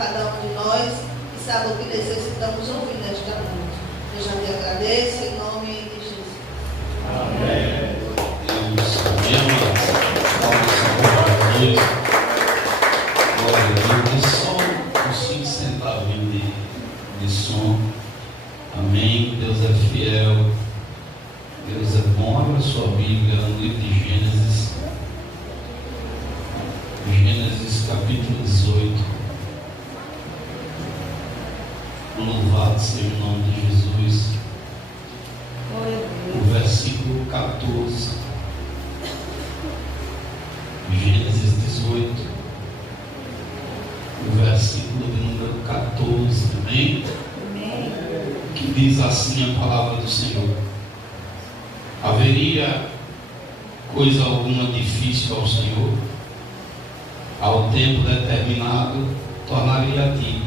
cada um de nós e saiba o que necessitamos ouvir nesta noite. Eu já te agradeço em nome de Jesus. Amém. Deus, amém. Glória a Deus. Só uns 5 centavos de som. Amém. Deus é fiel. Deus é bom. Abra sua Bíblia no livro de Gênesis. Gênesis capítulo 18. Louvado seja o nome de Jesus. O versículo 14. Gênesis 18. O versículo de número 14. Amém? Amém. Que diz assim a palavra do Senhor: haveria coisa alguma difícil ao Senhor? Ao tempo determinado tornaria a ti,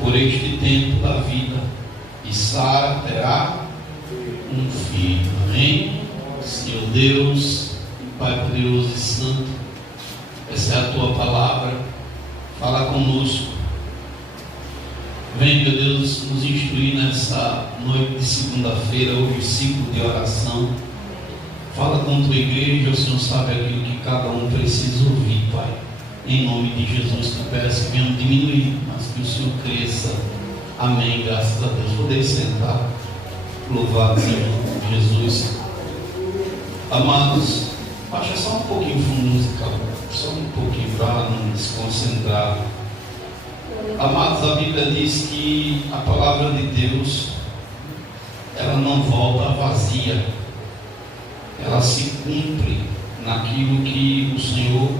por este tempo da vida, e Sara terá um filho. Amém? Senhor Deus, Pai poderoso e santo, essa é a tua palavra. Fala conosco. Vem, meu Deus, nos instruir nessa noite de segunda-feira, hoje ciclo de oração. Fala com tua igreja, o Senhor sabe aquilo que cada um precisa ouvir, Pai. Em nome de Jesus, que peço que venham diminuir, mas que o Senhor cresça. Amém, graças a Deus. Podem sentar. Louvado seja Jesus. Amados, baixa só um pouquinho o fundo musical, só um pouquinho para não desconcentrar. Amados, a Bíblia diz que a palavra de Deus, ela não volta vazia, ela se cumpre naquilo que o Senhor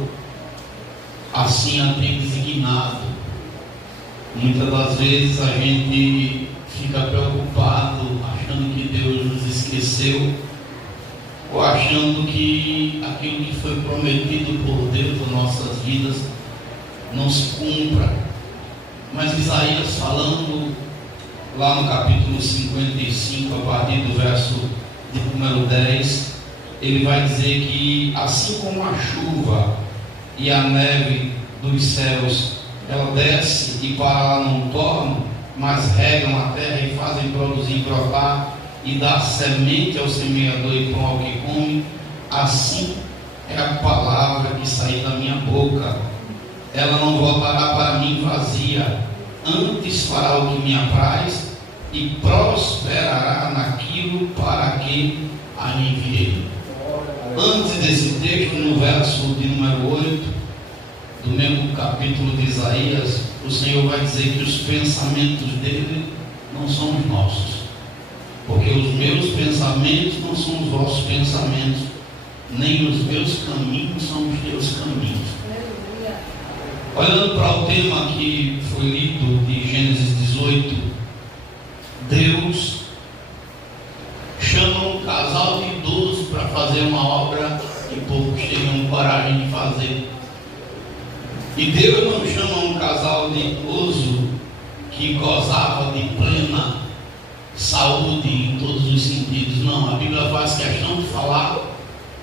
assim a tem designado. Muitas das vezes a gente fica preocupado, achando que Deus nos esqueceu, ou achando que aquilo que foi prometido por Deus nas nossas vidas não se cumpra. Mas Isaías, falando lá no capítulo 55, a partir do verso de número 10, ele vai dizer que assim como a chuva e a neve dos céus, ela desce e para lá não torna, mas regam a terra e fazem produzir, brotar e dar semente ao semeador e pão ao que come, assim é a palavra que sair da minha boca. Ela não voltará para mim vazia, antes fará o que me apraz e prosperará naquilo para que a enviei. Antes desse texto, no verso de número 8 do mesmo capítulo de Isaías, o Senhor vai dizer que os pensamentos dele não são os nossos, porque os meus pensamentos não são os vossos pensamentos, nem os meus caminhos são os teus caminhos. Olhando para o tema que foi lido de Gênesis 18, Deus chama um casal de idosos para fazer uma obra que poucos teriam coragem de fazer. E Deus não chama um casal de idoso que gozava de plena saúde em todos os sentidos. Não, a Bíblia faz questão de falar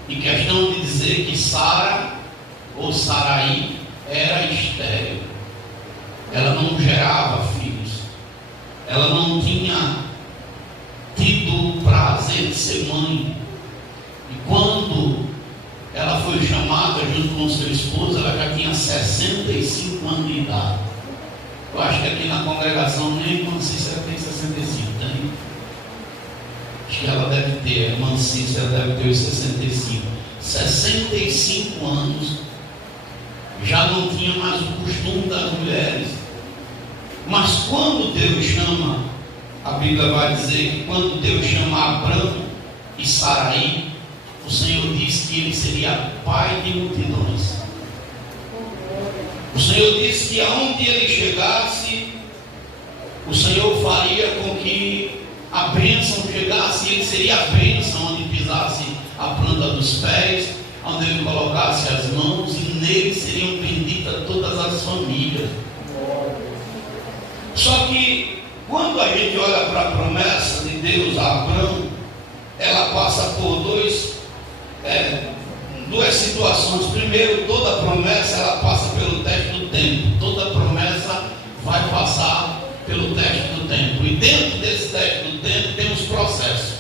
e questão de dizer que Sara ou Saraí era estéril. Ela não gerava filhos. Ela não tinha tido o prazer de ser mãe. E quando ela foi chamada junto com seu esposo, ela já tinha 65 anos de idade. Eu acho que aqui na congregação nem a irmã Cícera tem 65, tem? Acho que ela deve ter, a irmã Cícera deve ter os 65. 65 anos, já não tinha mais o costume das mulheres. Mas quando Deus chama, a Bíblia vai dizer que quando Deus chama Abrão e Saraí, o Senhor disse que ele seria pai de multidões. O Senhor disse que aonde ele chegasse, o Senhor faria com que a bênção chegasse, e ele seria a bênção onde pisasse a planta dos pés, onde ele colocasse as mãos, e nele seriam benditas todas as famílias. Só que quando a gente olha para a promessa de Deus a Abraão, ela passa por duas situações. Primeiro, toda promessa ela passa pelo teste do tempo. Toda promessa passar pelo teste do tempo. E dentro desse teste do tempo tem os processos.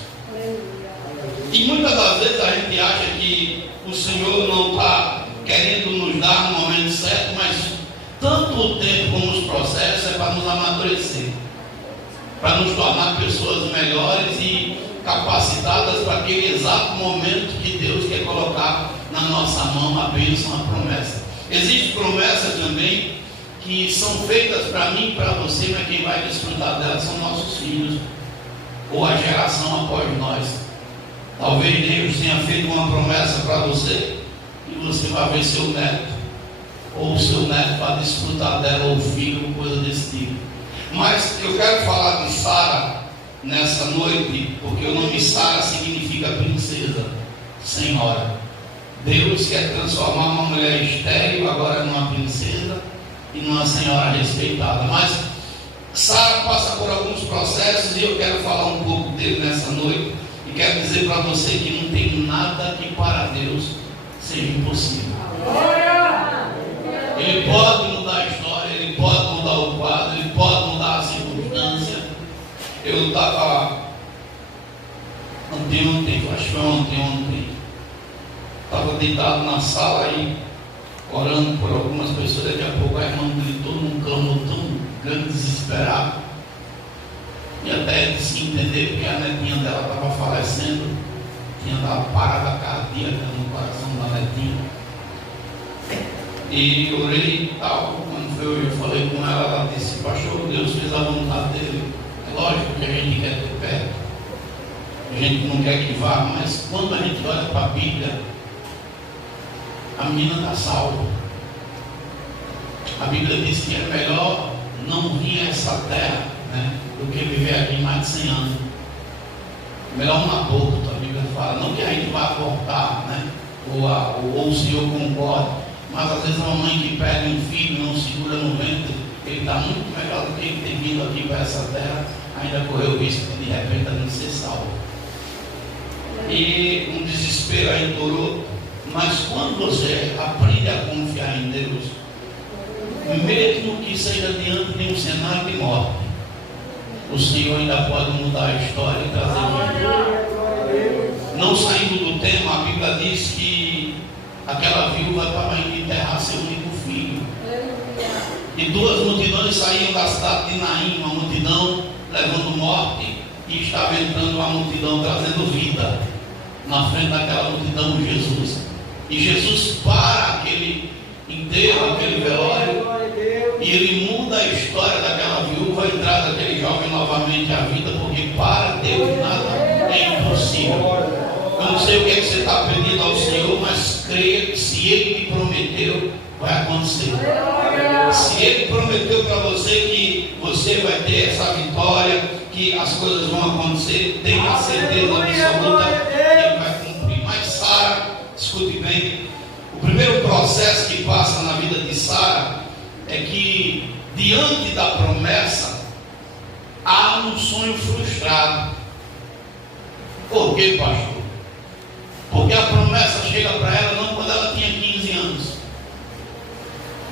E muitas das vezes a gente acha que o Senhor não está querendo nos dar no momento certo, mas tanto o tempo como os processos é para nos amadurecer, para nos tornar pessoas melhores e capacitadas para aquele exato momento que Deus quer colocar na nossa mão a bênção, a promessa. Existem promessas também que são feitas para mim e para você, mas quem vai desfrutar delas são nossos filhos, ou a geração após nós. Talvez Deus tenha feito uma promessa para você e você vai ver seu neto, ou o seu neto vai desfrutar dela, ou filho, ou coisa desse tipo. Mas eu quero falar de Sara nessa noite, porque o nome Sara significa princesa, senhora. Deus quer transformar uma mulher estéril agora numa princesa e numa senhora respeitada. Mas Sara passa por alguns processos e eu quero falar um pouco dele nessa noite. E quero dizer para você que não tem nada que para Deus seja impossível. Ele pode mudar a história, ele pode mudar o quadro, ele pode mudar a circunstância. Eu estava ontem, acho que foi ontem, estava deitado na sala aí, orando por algumas pessoas. Daqui a pouco a irmã gritou num clamor tão grande, desesperado. E até de se entender, porque a netinha dela estava falecendo, tinha dado parada cardíaca no coração da netinha. E eu orei e tal. Quando foi hoje, eu falei com ela, ela disse: pastor, Deus fez a vontade dele. É lógico que a gente quer ter perto, a gente não quer que vá, mas quando a gente olha para a Bíblia, a menina está salva. A Bíblia diz que é melhor não vir a essa terra, né, do que viver aqui mais de 100 anos. Melhor um aborto, a Bíblia fala. Não que a gente vá abortar, né, ou o Senhor concorde, mas às vezes uma mãe que perde um filho e não segura no ventre, ele está muito melhor do que ele ter vindo aqui para essa terra, ainda correu o risco de repente não ser salvo. E um desespero aí durou. Mas quando você aprende a confiar em Deus, mesmo que seja diante de um cenário de morte, o Senhor ainda pode mudar a história e trazer vida. Não saindo do tema, a Bíblia diz que aquela viúva estava indo enterrar seu único filho. E duas multidões saíam da cidade de Naim, uma multidão levando morte, e estava entrando uma multidão trazendo vida. Na frente daquela multidão, Jesus. E Jesus para aquele enterro, aquele velório, e ele muda a história daquela viúva e traz aquele jovem novamente à vida, porque para Deus nada é impossível. Eu não sei o que é que você está pedindo ao Senhor, mas creia que se Ele te prometeu, vai acontecer. Se Ele prometeu para você que você vai ter essa vitória, que as coisas vão acontecer, tenha certeza absoluta que Ele vai cumprir. Mas Sara, escute bem, o primeiro processo que passa na vida de Sara é que diante da promessa há um sonho frustrado. Por quê, pastor? Porque a promessa chega para ela não quando ela tinha 15 anos,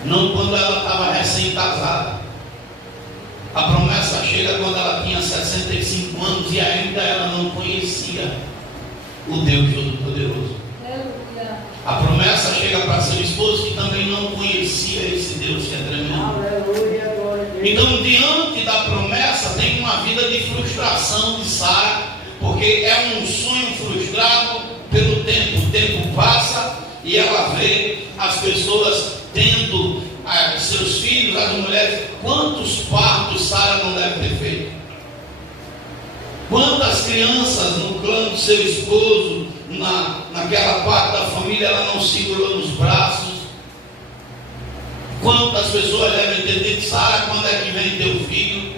não quando ela estava recém-casada. A promessa chega quando ela tinha 65 anos e ainda ela não conhecia o Deus Todo-Poderoso. A promessa chega para seu esposo, que também não conhecia esse Deus que é tremendo. Então, diante da promessa, tem uma vida de frustração de Sara, porque é um sonho frustrado pelo tempo. O tempo passa e ela vê as pessoas tendo seus filhos, as mulheres. Quantos partos Sara não deve ter feito? Quantas crianças no clã do seu esposo, naquela parte da família, ela não segurou nos braços? Quantas pessoas devem ter dito: Sara, quando é que vem teu filho?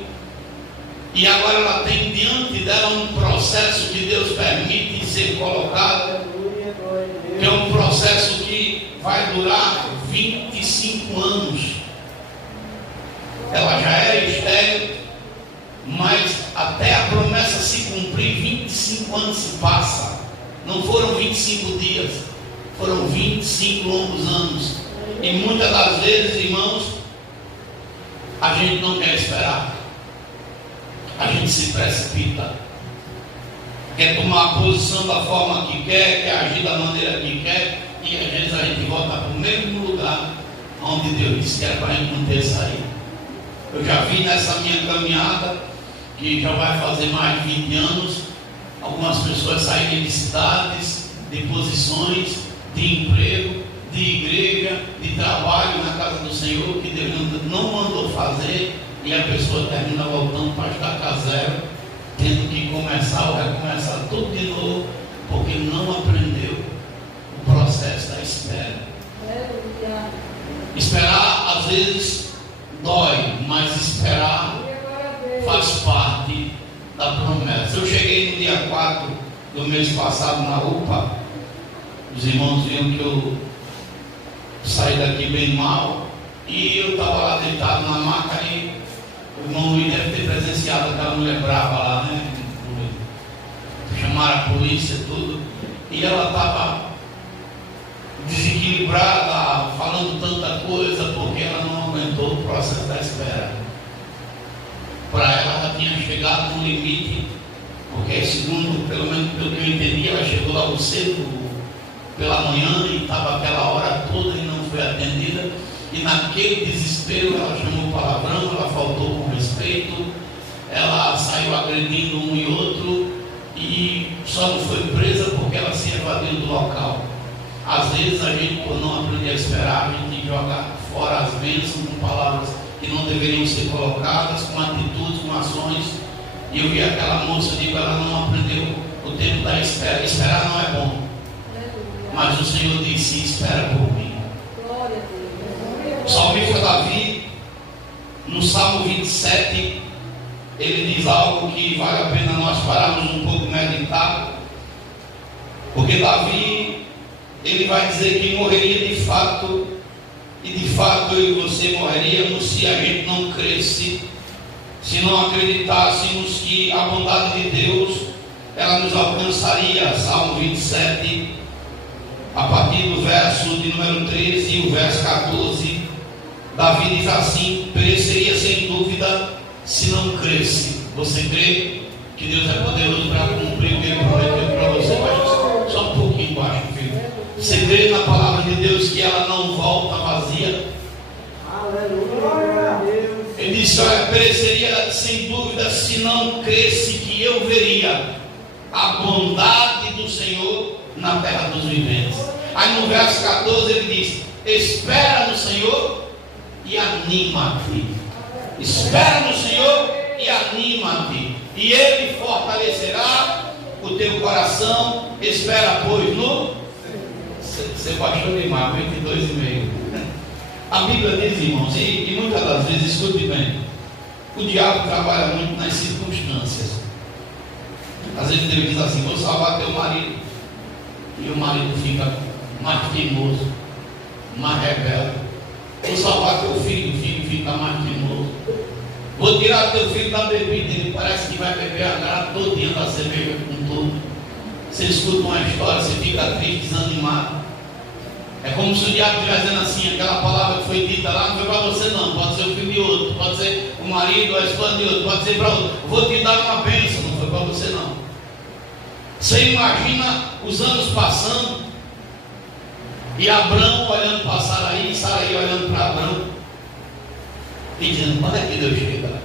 E agora ela tem diante dela um processo que Deus permite ser colocado, que é um processo que vai durar 25 anos. Ela já era estéril, mas até a promessa se cumprir, 25 anos se passa. Não foram 25 dias, foram 25 longos anos. E muitas das vezes, irmãos, a gente não quer esperar. A gente se precipita. Quer tomar a posição da forma que quer agir da maneira que quer, e às vezes a gente volta para o mesmo lugar onde Deus disse que era para a gente não ter saído. Eu já vi nessa minha caminhada, que já vai fazer mais de 20 anos, algumas pessoas saírem de cidades, de posições, de emprego, de igreja, de trabalho na casa do Senhor, que Deus não mandou fazer, e a pessoa termina voltando para estacar zero, tendo que começar ou recomeçar tudo de novo, porque não aprendeu o processo da espera. Esperar às vezes dói, mas esperar faz parte da promessa. Eu cheguei no dia 4 do mês passado na UPA, os irmãos viram que eu saí daqui bem mal, e eu estava lá deitado na maca, e o irmão Luiz deve ter presenciado aquela mulher brava lá, né? Chamaram a polícia e tudo, e ela estava desequilibrada, falando tanta coisa, porque ela não aguentou o processo da espera. Para ela já tinha chegado no limite, porque segundo, pelo menos pelo que eu entendi, ela chegou logo cedo pela manhã e estava aquela hora toda e não foi atendida, e naquele desespero ela chamou palavrão, ela faltou com respeito, ela saiu agredindo um e outro, e só não foi presa porque ela se evadiu do local. Às vezes a gente, por não aprender a esperar, a gente joga fora as bênçãos com palavras que não deveriam ser colocadas, com atitudes, com ações. E eu vi aquela moça, digo, ela não aprendeu o tempo da espera. Esperar não é bom, mas o Senhor disse: espera por mim. O salmista Davi, no Salmo 27, ele diz algo que vale a pena nós pararmos um pouco e meditar, porque Davi, ele vai dizer que morreria de fato, e de fato eu e você morreríamos se a gente não cresce, se não acreditássemos que a bondade de Deus, ela nos alcançaria. Salmo 27, a partir do verso de número 13 e o verso 14, Davi diz assim: pereceria sem dúvida se não cresce. Você crê que Deus é poderoso para cumprir o que Ele prometeu para você? Mas só um pouquinho baixo, filho. Você crê na palavra de Deus que ela não volta vazia? Ele disse: olha, pereceria sem dúvida se não cresce que eu veria a bondade do Senhor na terra dos viventes. Aí no verso 14 ele diz: espera no Senhor e anima-te. Espera no Senhor e anima-te, e Ele fortalecerá o teu coração. Espera, pois, no... Você baixou demais, 22,5. A Bíblia diz, irmãos, e muitas das vezes, escute bem, o diabo trabalha muito nas circunstâncias. Às vezes Deus diz assim: vou salvar teu marido, e o marido fica mais teimoso, mais rebelde. Vou salvar teu filho, o filho fica mais teimoso. Vou tirar teu filho da bebida, ele parece que vai beber a cara todinha da cerveja com tudo. Você escuta uma história, você fica triste, desanimado. É como se o diabo estivesse dizendo assim: aquela palavra que foi dita lá não foi para você não, pode ser o filho de outro, pode ser o marido, a esposa de outro, pode ser para outro. Vou te dar uma bênção, não foi para você não. Você imagina os anos passando, e Abraão olhando para Saraí, Saraí olhando para Abraão, e dizendo: quando é que Deus chega?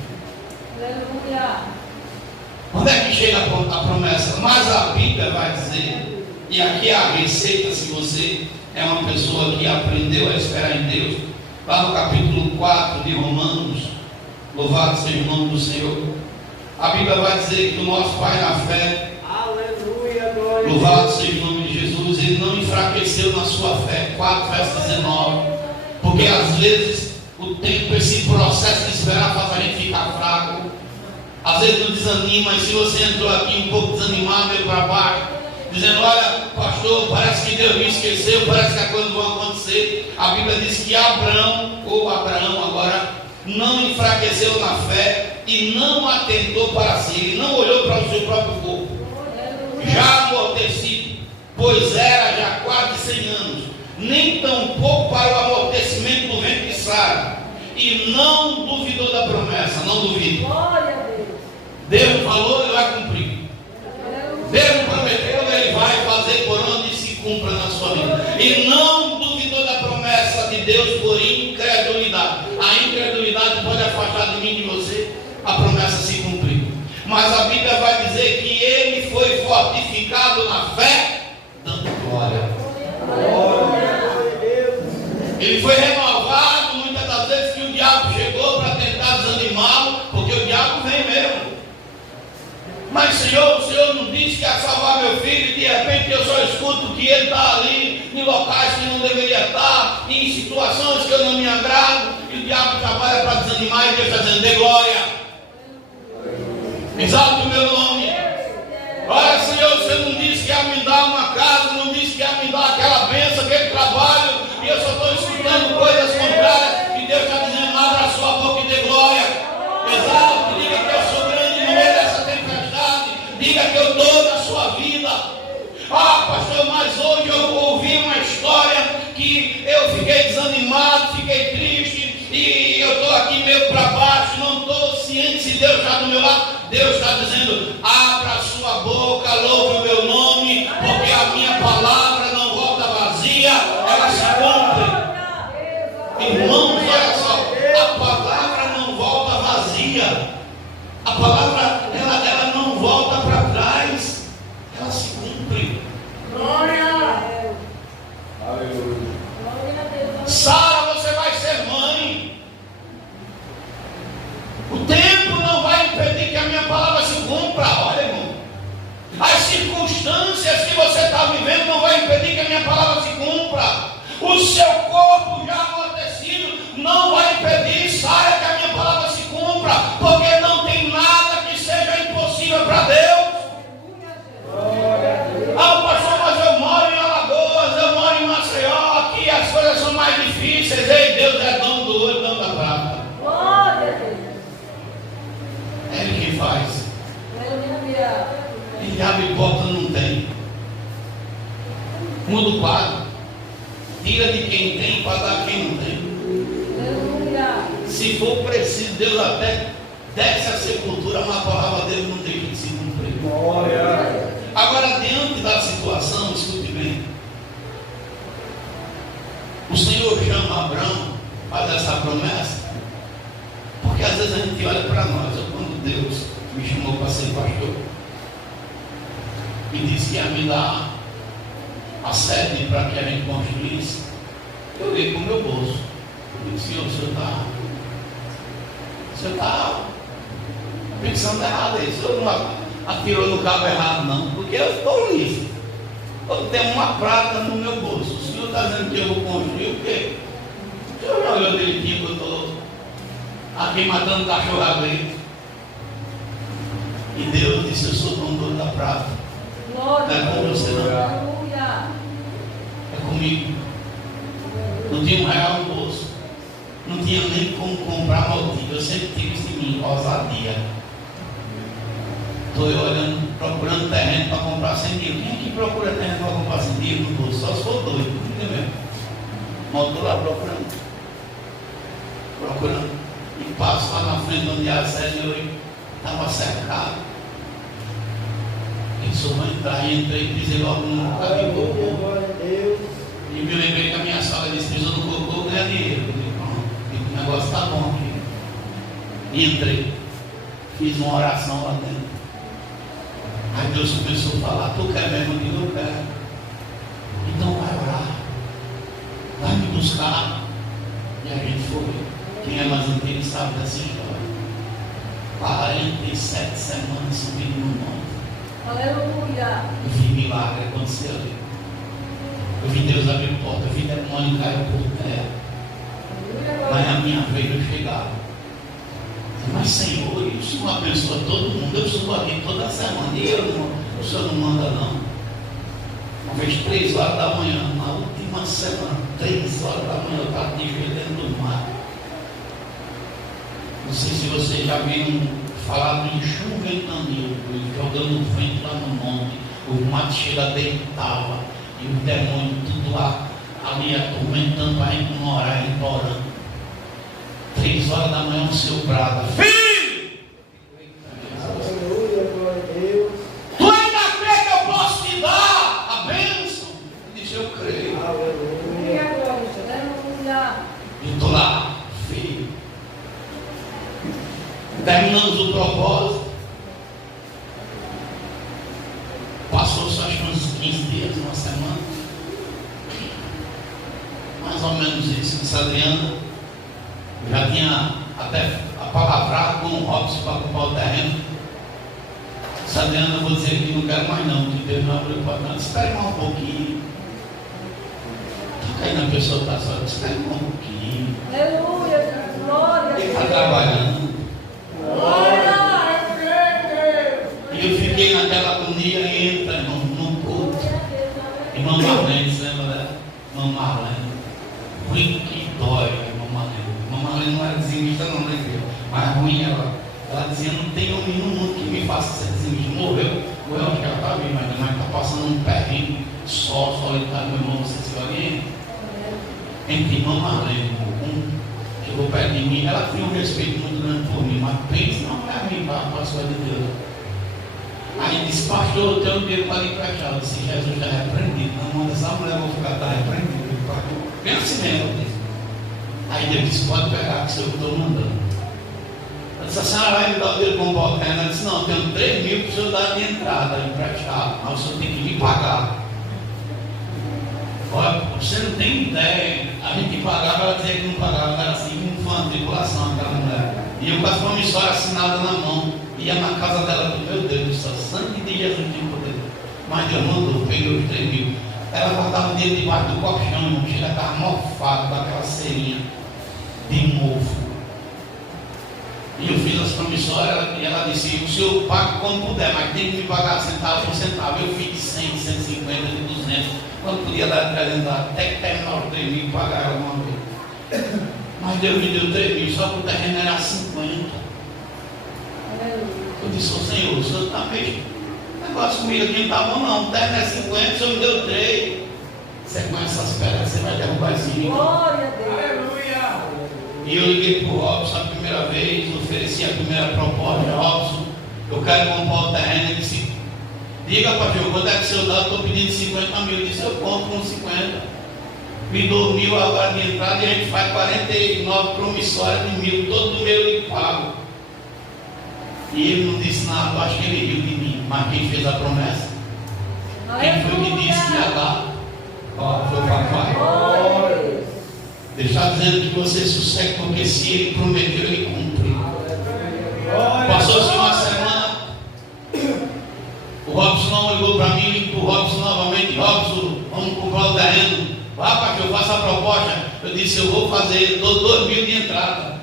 Quando é que chega a promessa? Mas a Bíblia vai dizer, e aqui é a receita, se você é uma pessoa que aprendeu a esperar em Deus, lá no capítulo 4 de Romanos, louvado seja o nome do Senhor, a Bíblia vai dizer que o nosso Pai na fé, aleluia, glória, louvado seja o nome de Jesus, ele não enfraqueceu na sua fé. 4 verso 19, porque às vezes o tempo, esse processo de esperar faz a gente ficar fraco, às vezes nos desanima. E se você entrou aqui um pouco desanimado, meio para baixo, dizendo: olha, pastor, parece que Deus me esqueceu, parece que as coisas vão acontecer. A Bíblia diz que Abraão agora, não enfraqueceu na fé e não atentou para si, ele não olhou para o seu próprio corpo, já amortecido, pois era já quase 100 anos, nem tampouco para o amortecimento do ventre de Sara, e não duvidou vida. Deus falou, Ele vai cumprir. Deus prometeu, Ele vai fazer por onde se cumpra na sua vida. E não duvidou da promessa de Deus por incredulidade. A incredulidade pode afastar de mim e de você a promessa se cumprir. Mas a Bíblia vai dizer que ele foi fortificado na fé, dando glória. Ele foi renovado muitas das vezes que o diabo chegou para tentar desanimá-lo, porque o diabo vem mesmo. Mas Senhor, o Senhor não disse que ia salvar meu filho, e de repente eu só escuto que ele está ali em locais que não deveria estar, em situações que eu não me agrado, e o diabo trabalha para desanimar, e Deus está dizendo, dê glória. Exalte o meu nome. Olha, Senhor, você não disse que ia me dar uma casa, não disse que ia me dar aquela bênção, aquele trabalho, e eu só estou escutando coisas contrárias, e Deus está dizendo, abra a sua boca e dê glória. Exalte, diga que eu sou grande no meio dessa tempestade, diga que eu estou na sua vida. Ah, pastor, mas hoje eu ouvi uma história que eu fiquei desanimado, fiquei triste, e eu estou aqui meio para baixo, não estou ciente se Deus está do meu lado. Deus está dizendo, abra a sua boca, louve o meu nome, porque a minha palavra não volta vazia, ela se cumpre. Irmãos, olha só, a palavra não volta vazia, a palavra ela não volta para trás, ela se cumpre. Glória! Aleluia! Sara, você vai ser mãe. O tempo não vai impedir que a minha palavra se cumpra. Olha, irmão, as circunstâncias que você está vivendo não vai impedir que a minha palavra se cumpra. O seu corpo já amortecido não vai impedir, Sara, que a minha palavra se cumpra, porque não tem nada que seja impossível para Deus. Ah, pastor, mas eu moro em Alagoas, eu moro em Maceió, aqui as coisas são mais difíceis. Ei, Deus é dono do ouro e dono da prata. É Ele quem faz. Ele abre porta, não tem. Muda o quadro. Tira de quem tem para dar a quem não tem. Se for preciso, Deus até desce a sepultura, mas a palavra dele não deixa de se cumprir. Agora, diante da situação, escute bem. O Senhor chama Abraão, faz essa promessa, porque às vezes a gente olha para nós. Quando Deus me chamou para ser pastor, me disse que ia me dar a sede para que a gente construísse, eu olhei para o meu bolso. Eu disse, Senhor, o senhor está pensando errado aí. O senhor não atirou no cabo errado, não, porque eu estou liso. Eu tenho uma prata no meu bolso. O senhor está dizendo que eu vou construir o quê? O senhor já olhou direitinho que eu estou aqui matando cachorro a grito. E Deus disse, eu sou dono da prata. Não é com você não. É comigo. Não tinha R$1 no bolso. Não tinha nem como comprar motivo. Eu sempre tive isso em mim, ousadia. Estou olhando, procurando terreno para comprar sem dinheiro. Quem que procura terreno para comprar sem dinheiro no bolso? Só se for doido, entendeu? Mas estou lá procurando. E passo lá na frente onde a sede estava cercado. Eu só vou entrar e entrei e pisei logo no cocô. E me lembrei que a minha sogra disse: pisou no cocô, ganha dinheiro. Eu falei, pronto, o negócio está bom aqui. E entrei, fiz uma oração lá dentro. Aí Deus começou a falar: tu quer mesmo? Eu digo: eu quero. Então vai orar, vai me buscar. E a gente foi. Quem é mais antigo sabe dessa história. 47 semanas subindo no monte. Aleluia. Eu vi milagre acontecer ali. Eu vi Deus abrir porta, eu vi demônio cair por terra. Mas na minha vez eu chegava. Mas Senhor, o Senhor abençoa todo mundo. Eu subo aqui toda semana. E o Senhor não manda não. Uma vez 3 horas da manhã, na última semana, 3 horas da manhã, eu estava de joelho dentro do mar. Não sei se vocês já viram falar do enxuventanil, jogando vento lá no monte. O mato cheira deitava e o demônio tudo lá ali atormentando para a gente não orar, a gente orando. 3 horas da manhã o seu brada: filho, Terminamos o propósito. Passou só acho que uns 15 dias, uma semana. Mais ou menos isso. Disse Adriana, já tinha até apalavrado com o Robson para comprar o terreno. Disse Adriana, vou dizer que não quero mais não, que Deus não abriu para nós. Espere mais um pouquinho. Fica aí na pessoa que está só, espere mais um pouquinho. Aleluia, glória. Ele está trabalhando. Glória. E eu fiquei naquela agonia, entra, irmão, no culto. Irmã Marlene, você lembra dela? Irmã Marlene. Ruim que dói, irmã Marlene. Irmã Marlene não era dizimista não, né, igreja? Mas ruim ela dizia, não tem homem no mundo que me faça ser dizimista. Morreu, acho que ela está viva ainda, mas está passando um perrengue solitário, meu irmão, você se orienta. Entre irmã Marlene, chegou perto de mim, ela tinha um respeito muito grande por mim, mas pense não é amiga para a sua de Deus. Aí disse, pastor, eu tenho dinheiro para lhe emprestar. Eu disse, Jesus está repreendido. Não manda essa mulher, vou ficar repreendido. Bem assim mesmo. Aí Deus disse, pode pegar, que eu estou mandando. Eu disse, a senhora vai me dar o dinheiro com o balcão? Ela disse, não, eu tenho 3 mil para o senhor dar de entrada, emprestado. Mas o senhor tem que me pagar. Olha, você não tem ideia. A gente pagava, ela dizia que não pagava. Era assim, foi uma tribulação aquela mulher. E eu com a promissória assinada na mão. Ia na casa dela, meu Deus do céu, sangue de Jesus tinha poder. Mas Deus mandou, peguei os 3 mil. Ela guardava o dinheiro debaixo do colchão, irmão. Chega, estava mofado com aquela cerinha de mofo. E eu fiz as promissórias e ela disse, o senhor paga quando puder, mas tem que me pagar centavo por centavo. Eu fiz de 100, de 150, de 200. Quando podia dar de 300, até que terminar os 3 mil, pagar alguma coisa. Mas Deus me deu 3 mil, só que o terreno era 50. Eu disse, ô Senhor, o senhor está meio negócio comigo aqui, não está bom não, o terreno é 50, o senhor me deu 3. Você com essas pedras, você vai derrubar esse nível. Glória a Deus. Aleluia. E eu liguei para o Robson a primeira vez, ofereci a primeira proposta, Robson, eu quero comprar o terreno. Ele disse, diga pastor, quando é que o senhor dá? Eu estou pedindo 50 mil. Ele disse, eu compro com 50. Me dou 1.000 agora de entrada e a gente faz 49 promissórias de 1.000, todo meu eu pago. E ele não disse nada, eu acho que ele riu de mim. Mas quem fez a promessa? Quem foi que disse que ia dar? Ó, foi o papai. Deixar dizendo que você sossega, porque se ele prometeu, ele cumpriu. Passou-se uma semana, o Robson não ligou para mim, ligo para o Robson novamente. Robson, vamos comprar o terreno. Vá, pastor, eu faço a proposta. Eu disse, eu vou fazer, dou 2 mil de entrada.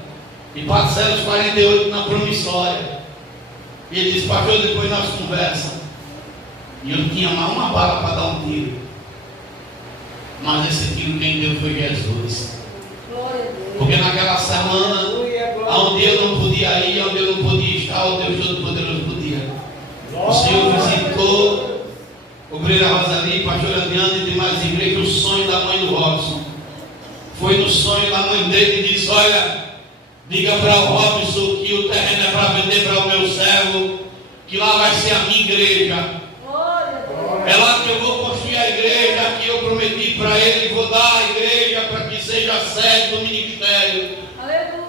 E parcela os 48 na promissória. E ele disse, pastor, depois nós conversamos. E eu tinha mais uma bala para dar um tiro. Mas esse tiro quem deu foi Jesus. Porque naquela semana, onde eu não podia ir, onde eu não podia estar, o Deus Todo-Poderoso podia. O Senhor visitou Obreira Rosalie, pastor Adriano e demais igrejas, o sonho da mãe do Robson. Foi no sonho da mãe dele e disse, olha, diga para o Robson que o terreno é para vender para o meu servo, que lá vai ser a minha igreja. É lá que eu vou construir a igreja que eu prometi para ele, e vou dar a igreja para que seja a sede do ministério.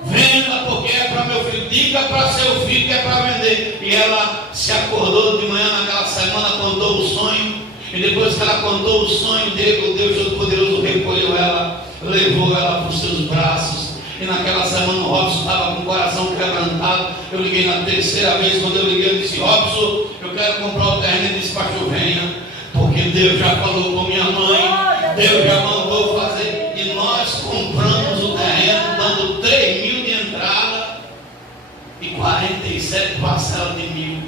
Venda porque é para meu filho, diga para seu filho que é para vender. E ela se acordou de manhã naquela semana, contou o sonho, e depois que ela contou o sonho dele, o Deus Todo-Poderoso recolheu ela, levou ela para os seus braços. E naquela semana o Robson estava com o coração quebrantado. Eu liguei na terceira vez, quando eu liguei, eu disse, Robson, eu quero comprar o terreno. Ele disse, pastor, venha, porque Deus já falou com minha mãe, Deus já mandou fazer. E nós compramos o terreno, dando 3 mil de entrada e 47 parcelas de 1.000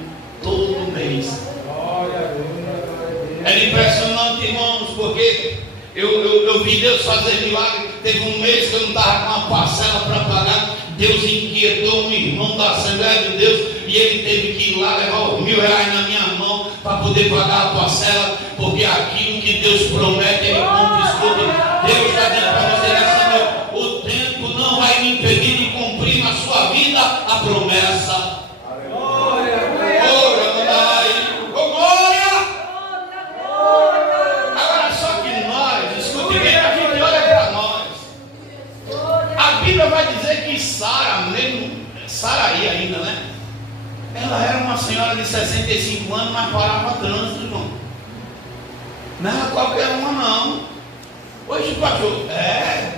todo mês. Era impressionante, irmãos, porque eu vi Deus fazer milagre. Teve um mês que eu não estava com uma parcela para pagar. Deus inquietou um irmão da Assembleia de Deus e ele teve que ir lá levar os R$1.000 na minha mão para poder pagar a parcela, porque aquilo que Deus promete, Ele cumpre. Escute, Deus está dizendo para você nessa noite, o tempo não vai me impedir de cumprir na sua vida a promessa. Sara, mesmo Saraí ainda, né? Ela era uma senhora de 65 anos, mas parava trânsito, irmão. Não era qualquer uma, não. Hoje, pastor,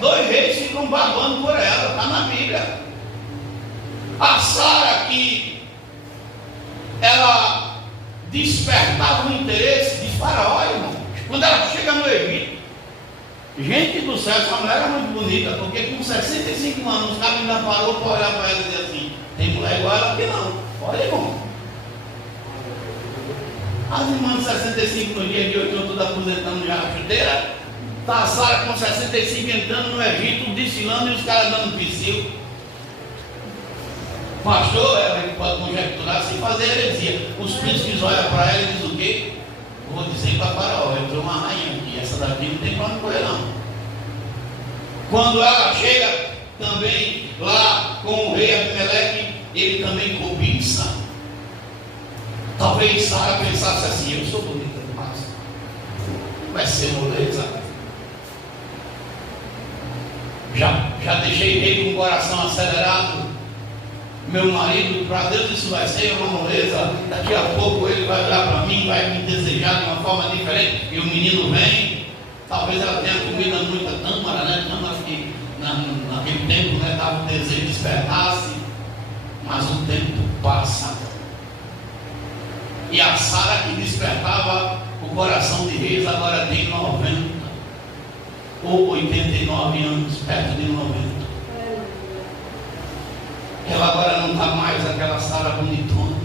2 reis ficam babando por ela, está na Bíblia. A Sara aqui, ela despertava o interesse de Faraó, irmão. Quando ela chega no Egito, gente do céu, essa mulher era muito bonita, porque com 65 anos, os caras ainda parou para olhar para ela e dizer assim: tem mulher igual ela aqui não. Olha, irmão. As irmãs de 65 no dia de hoje estão todas aposentando já a chuteira. Está a Sara com 65 entrando no Egito, desfilando e os caras dando psil. Pastor, ela pode conjecturar sem fazer heresia. Os príncipes olham para ela e dizem o quê? Vou dizer para Faraó, entrou uma rainha aqui, essa daqui não tem plano correr não. Quando ela chega também lá com o rei Abimeleque, ele também cobiça. Talvez Sara pensasse assim: eu sou bonita demais, vai ser moleza. Já deixei rei com o coração acelerado. Meu marido, para Deus isso vai ser uma moleza. Daqui a pouco ele vai olhar para mim, vai me desejar de uma forma diferente. E o menino vem. Talvez ela tenha comido muita tâmara, né? Tâmara que naquele tempo, né, dava um desejo de despertar-se. Mas o tempo passa. E a Sara que despertava o coração de reis agora tem 90 ou 89 anos, perto de 90. Ela agora não está mais aquela Sara bonitona.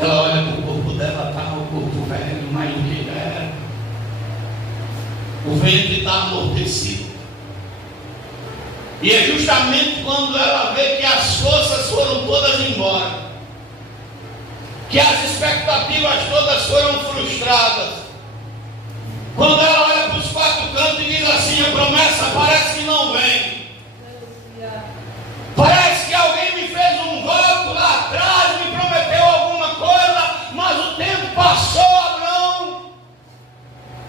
Ela olha para o corpo dela, está o corpo velho, mais do que era. O ventre está amortecido. E é justamente quando ela vê que as forças foram todas embora, que as expectativas todas foram frustradas, quando ela olha para os 4 cantos e diz assim: a promessa parece que não vem. Parece que alguém me fez um voto lá atrás, me prometeu alguma coisa, mas o tempo passou, Abraão.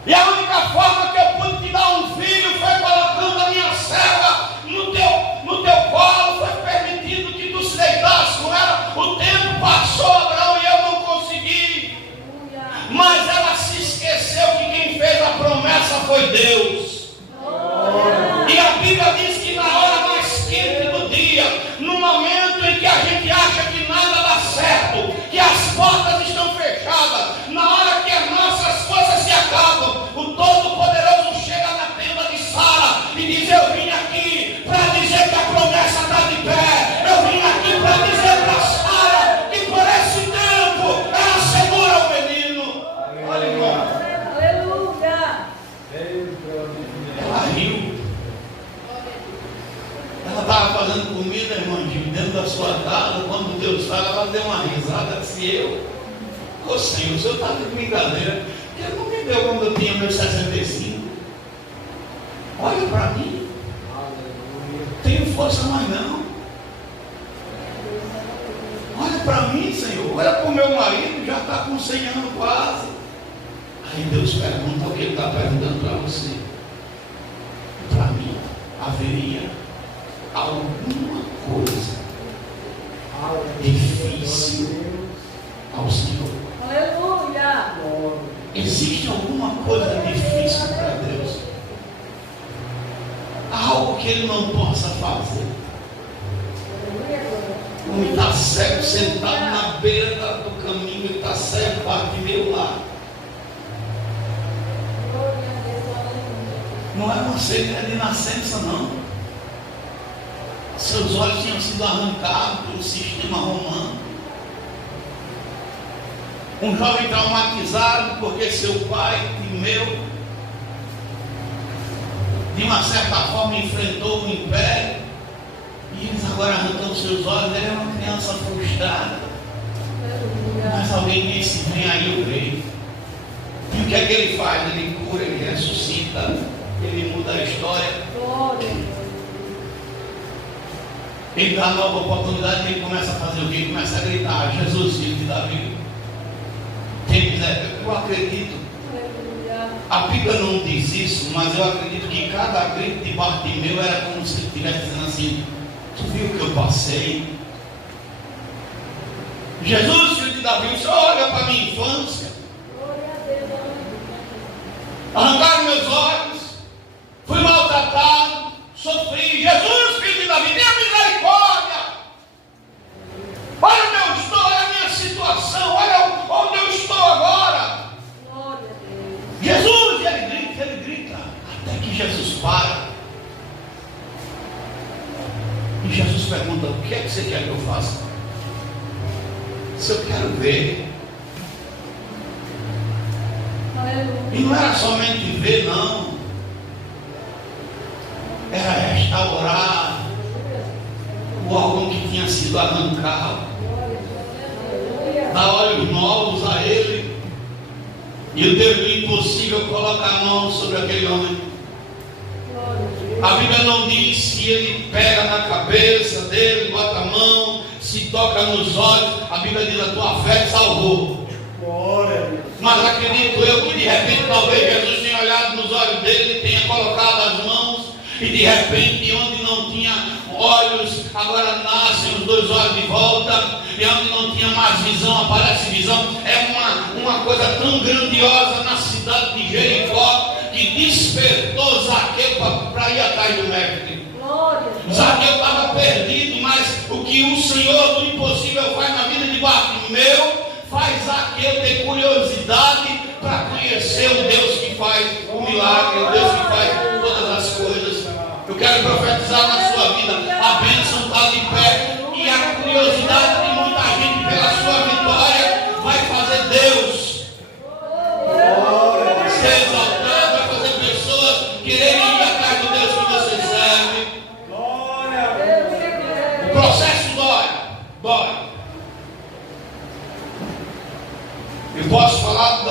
E a única forma que eu pude te dar um filho foi colocando a minha serva no teu colo, foi permitindo que tu se deitasse com ela. O tempo passou, Abraão, e eu não consegui. Mas ela se esqueceu que quem fez a promessa foi Deus. E a Bíblia diz que na hora mais quente do dia, no momento em que a gente acha que nada dá certo, que as portas estão fechadas, na hora que as nossas forças se acabam, o Todo-Poderoso chega na tenda de Sara e diz: eu vim aqui para dizer que a promessa está de pé. Eu vim aqui para dizer para Sara que por esse tempo ela segura o menino. Olha, irmão. Aleluia. Ela riu. Ela estava fazendo comida, irmãozinho, dentro da sua casa. Quando Deus fala, ela deu uma risada. Se ô Senhor, o Senhor está de brincadeira. Ele não me deu quando eu tinha meus 65. Olha para mim. Tenho força mais não. Olha para mim, Senhor. Olha para o meu marido, já está com 100 anos quase. Aí Deus pergunta o que ele está perguntando para você. Para mim, haveria alguma coisa difícil ao Senhor? Aleluia. Existe alguma coisa difícil para Deus? Algo que Ele não possa fazer? Um está cego sentado na beira do caminho, ele está cego, Bartimeu lá. Não é uma cegueira de nascença, não. Seus olhos tinham sido arrancados pelo sistema romano. Um jovem traumatizado porque seu pai, Timeu, de uma certa forma enfrentou o império, e eles agora arrancam seus olhos. Ele é uma criança frustrada. Mas alguém disse: vem aí o rei. E o que é que ele faz? Ele cura, ele ressuscita, ele muda a história. Ele dá nova oportunidade e ele começa a fazer o quê? Ele começa a gritar: Jesus, filho de Davi, tem miséria. Eu acredito. A Bíblia não diz isso, mas eu acredito que cada grito de Bartimeu era como se ele estivesse dizendo assim: Tu viu o que eu passei? Jesus, filho de Davi, o Senhor olha para a minha infância. Arrancaram meus olhos, fui maltratado, sofri. Jesus, filho de Davi, tenha misericórdia. Olha onde eu estou, olha a minha situação, olha onde eu estou agora. Jesus, ele grita, até que Jesus para. E Jesus pergunta: o que é que você quer que eu faça? Se eu quero ver. E não era somente ver, não. Era restaurar o órgão que tinha sido arrancado, dar olhos novos a ele. E o Deus do impossível coloca a mão sobre aquele homem. A Bíblia não diz se ele pega na cabeça dele, bota a mão, se toca nos olhos. A Bíblia diz: a tua fé te salvou. Mas acredito eu que de repente talvez Jesus tenha olhado nos olhos dele, tenha colocado as mãos, e de repente onde não tinha olhos, agora nascem os dois olhos de volta, e onde não tinha mais visão, aparece visão. É uma coisa tão grandiosa na cidade de Jericó, que despertou Zaqueu para ir atrás do mestre. Zaqueu estava perdido, mas o que o Senhor do impossível faz na vida de Bartimeu faz Zaqueu ter curiosidade para conhecer o Deus que faz o milagre, o Deus que faz todas as coisas. Eu quero profetizar na sua vida: a bênção está de pé, e a curiosidade de muita gente pela sua vitória vai fazer Deus ser exaltado, vai fazer pessoas quererem ir atrás do Deus que você serve. O processo dói. Eu posso falar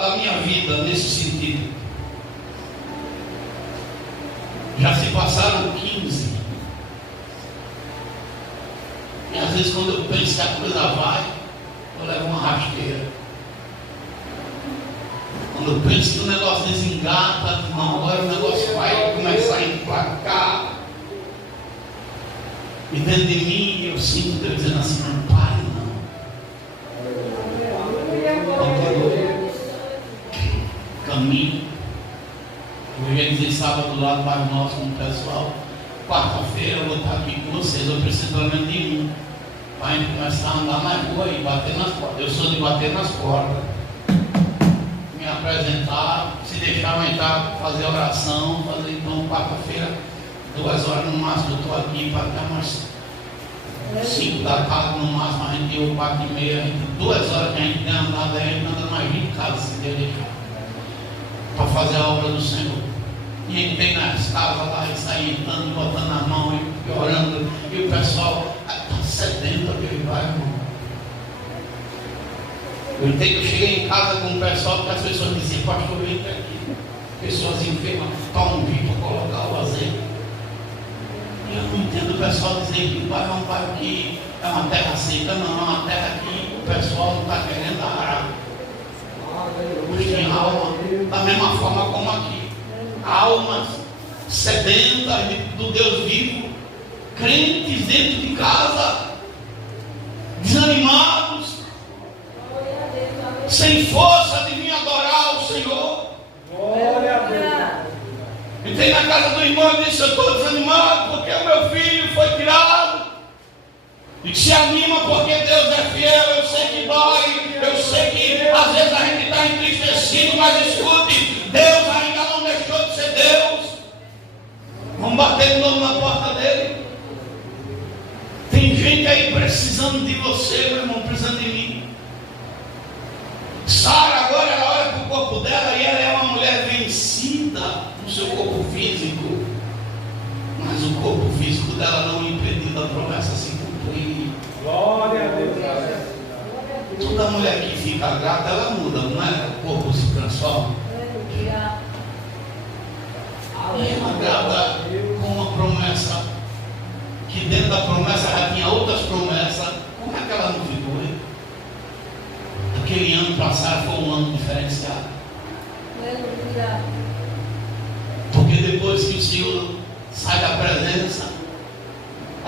da minha vida nesse sentido. Já se passaram 15. E às vezes quando eu penso que a coisa vai, eu levo uma rasteira. Quando eu penso que o negócio desengata, não, agora o negócio vai começar a emplacar. E dentro de mim eu sinto Deus dizendo assim: não pare não. Caminho. Eu ia dizer sábado lá no bairro nosso com o pessoal. Quarta-feira eu vou estar aqui com vocês. Eu preciso pelo menos de um, para a gente começar a andar na rua e bater nas portas. Eu sou de bater nas portas, me apresentar, se deixar eu entrar, fazer oração, fazer. Então quarta-feira, 2 horas no máximo, eu estou aqui para até umas 5 da tarde no máximo. A gente deu 4h30, 2 horas que a gente tem andado, a gente anda mais 20 casas, se Deus deixar, para fazer a obra do Senhor. E a gente vem nas casas lá e sai entrando, botando a mão e orando. E o pessoal está sedento aquele bairro. Eu cheguei em casa com o pessoal, que as pessoas diziam: pastor, vem aqui. Pessoas enfermas, toma um vinho para colocar o azeite. E eu não entendo o pessoal dizer que o bairro é um bairro que é uma terra seca. Não, é uma terra que o pessoal não está querendo arar. Tem alma, da mesma forma como aqui. Almas sedentas do Deus vivo, crentes dentro de casa, desanimados, sem força de vir adorar o Senhor. Entrei na casa do irmão e disse: eu estou desanimado porque o meu filho foi tirado. E se anima porque Deus é fiel. Eu sei que dói, eu sei que às vezes a gente está entristecido, mas escute, Deus ainda não deixou de ser Deus. Vamos bater de novo na porta dele. Tem gente aí precisando de você, meu irmão, precisando de mim. Sara agora ela olha para o corpo dela e ela é uma mulher vencida no seu corpo físico, mas o corpo físico dela não impediu da promessa se cumprir. Glória a Deus. Toda mulher que fica grávida, ela muda, não é? O corpo se transforma. Ela grávida com uma promessa, que dentro da promessa já tinha outras promessas. Como é que ela não ficou? Aquele ano passado foi um ano diferenciado. Porque depois que o Senhor sai da presença,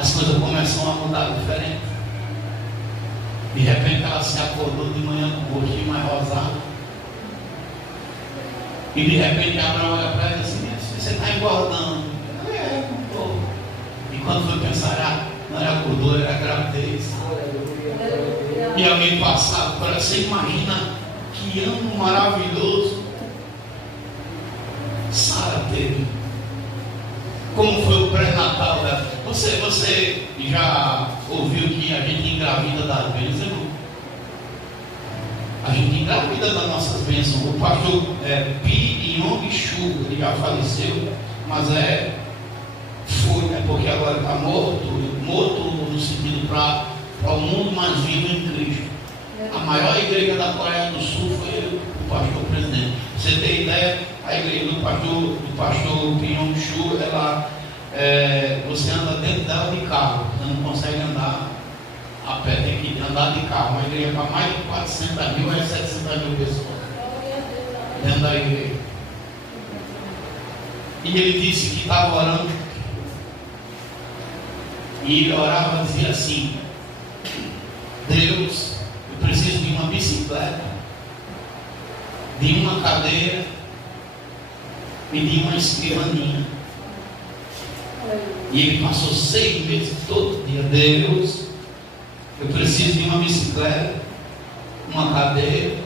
as coisas começam a mudar diferente. De repente ela se acordou de manhã com o rostinho mais rosado. E de repente Abraão olha para ela e diz assim: você está engordando. Não estou. E quando foi pensar, não era gordura, era gravidez. E alguém passado, você imagina que ano maravilhoso Sara teve. Como foi o pré-natal dela? Você já ouviu que a gente engravida das bênçãos? A gente engravida das nossas bênçãos. O pastor Pi Yong Chu, ele já faleceu, mas foi, né? Porque agora está morto no sentido para o mundo, mas vivo em Cristo. A maior igreja da Coreia do Sul foi o pastor presidente. Você tem ideia? A igreja do pastor Pi Yong Chu, você anda dentro dela de carro, você não consegue andar a pé, tem que andar de carro. Uma igreja para mais de 400 mil, 700 mil pessoas dentro da igreja. E ele disse que estava orando, e ele orava e dizia assim: Deus, eu preciso de uma bicicleta, de uma cadeira e de uma escrivaninha. E ele passou 6 meses todo dia: Deus, eu preciso de uma bicicleta, uma cadeira,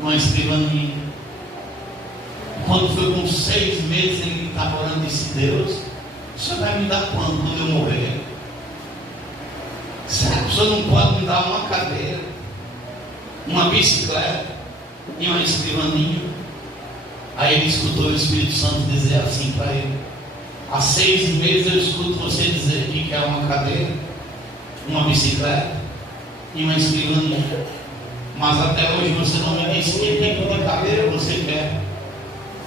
uma escrivaninha. Quando foi com 6 meses, ele estava orando e disse: Deus, o Senhor vai me dar quando eu morrer? Será que o Senhor não pode me dar uma cadeira, uma bicicleta e uma escrivaninha? Aí ele escutou o Espírito Santo dizer assim para ele: há 6 meses eu escuto você dizer que quer uma cadeira, uma bicicleta e uma escrivaninha, mas até hoje você não me disse que tipo de cadeira você quer,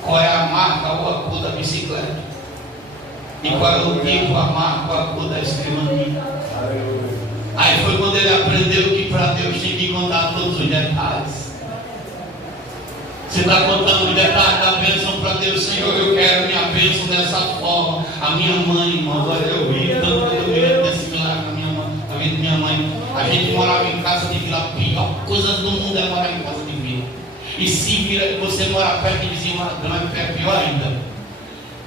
qual é a marca ou a cor da bicicleta, e qual é o tipo, a marca ou a cor da escrivaninha. Aí foi quando ele aprendeu que para Deus tinha que contar todos os detalhes. Você está contando os detalhes da bênção para Deus: Senhor, eu quero minha bênção dessa forma. A minha mãe, irmão, olha, eu ri tanto quando eu vi desse milagre na vida da minha mãe. A gente morava em casa de vila, a pior coisa do mundo é morar em casa de vila. E se você morar perto de vizinho grande, é pior ainda.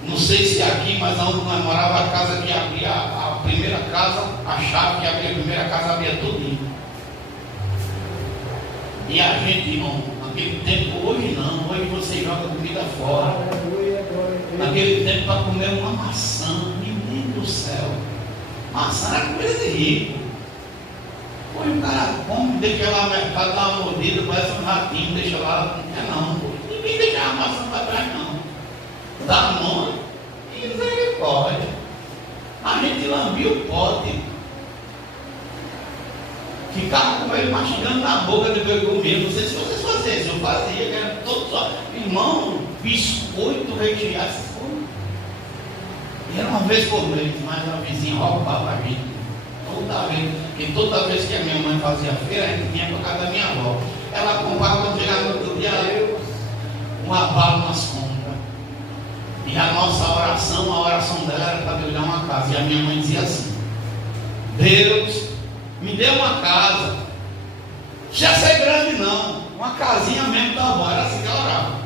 Não sei se é aqui, mas onde nós morava, a casa que abria a primeira casa, a chave que abria a primeira casa abria tudinho. E a gente, irmão, naquele tempo, hoje não, hoje você joga comida fora. Naquele tempo, para comer uma maçã, menino do céu, maçã era coisa de rico. Hoje o cara come, deixa lá no mercado, dá uma mordida, parece um ratinho, deixa lá, não quer não. Ninguém deixa a maçã para trás, não. Dá mão e misericórdia. A gente lambia o pote, ficava com ele mastigando na boca depois de comer. Não sei se vocês faziam isso, eu fazia, que era todo só. Irmão, biscoito recheado, se for. E era uma vez por mês, mas a vizinha roubava a gente. Toda vez que a minha mãe fazia feira, a gente vinha para casa da minha avó. Ela comprava quando chegava no outro dia uma bala nas compras. E a nossa oração, a oração dela era para Deus dar uma casa. E a minha mãe dizia assim: Deus, me dê uma casa. Não precisa ser grande não, uma casinha mesmo tá bom. Era assim que ela orava.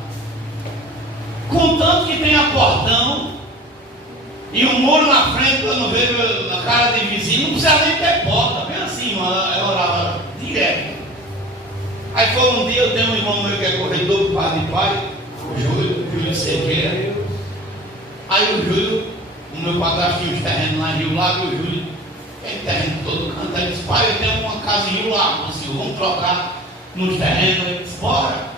Contanto que tenha portão e um muro na frente para não ver na cara de vizinho, não precisa nem ter porta. Bem assim, ela orava direto. Aí foi um dia, eu tenho um irmão meu que é corredor do Padre Pai, o Júlio Cerqueira. Aí o Júlio, o meu padrasto tinha uns terrenos lá em Rio Lago, e o Júlio tem terreno todo canto. Aí disse: pai, eu tenho uma casa em Rio Lago, assim, vamos trocar nos terrenos. Ele disse: bora.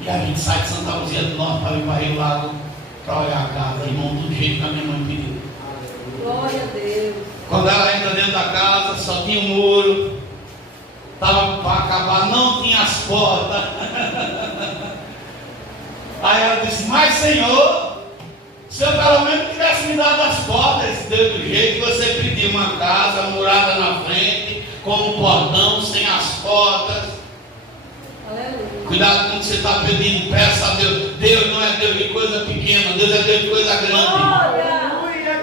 E a gente sai de Santa Luzia do Norte para ir para Rio Lago para olhar a casa, irmão, do jeito que a minha mãe pediu. Glória a Deus. Quando ela entra dentro da casa, só tinha um muro, estava para acabar, não tinha as portas. Aí ela disse: mas Senhor, se eu pelo menos tivesse me dado as portas, deu do jeito que você pediu, uma casa murada na frente, com um portão, sem as portas. Aleluia. Cuidado com o que você está pedindo, peça a Deus. Deus não é Deus de coisa pequena, Deus é Deus de coisa grande. Glória.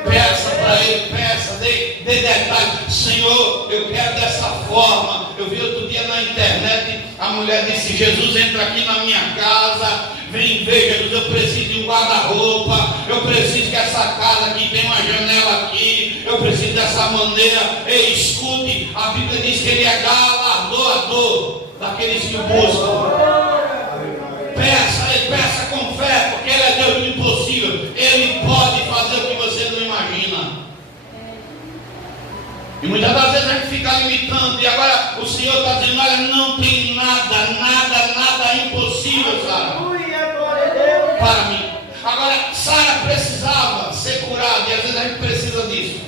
Peça para Ele, peça, deixe dê detalhes. Senhor, eu quero dessa forma. Eu vi outro dia na internet, a mulher disse: Jesus, entra aqui na minha casa, vem ver, Jesus, eu preciso de um guarda-roupa, eu preciso que essa casa aqui tenha uma janela aqui, eu preciso dessa maneira. Ei, escute, a Bíblia diz que Ele é galardoador daqueles que o buscam. Peça com fé, porque Ele é Deus do impossível. Ele pode fazer o que você não imagina. E muitas das vezes a gente fica limitando, e agora o Senhor está dizendo: olha, não tem nada impossível, Sara, para mim. Agora, Sara precisava ser curada, e às vezes a gente precisa disso.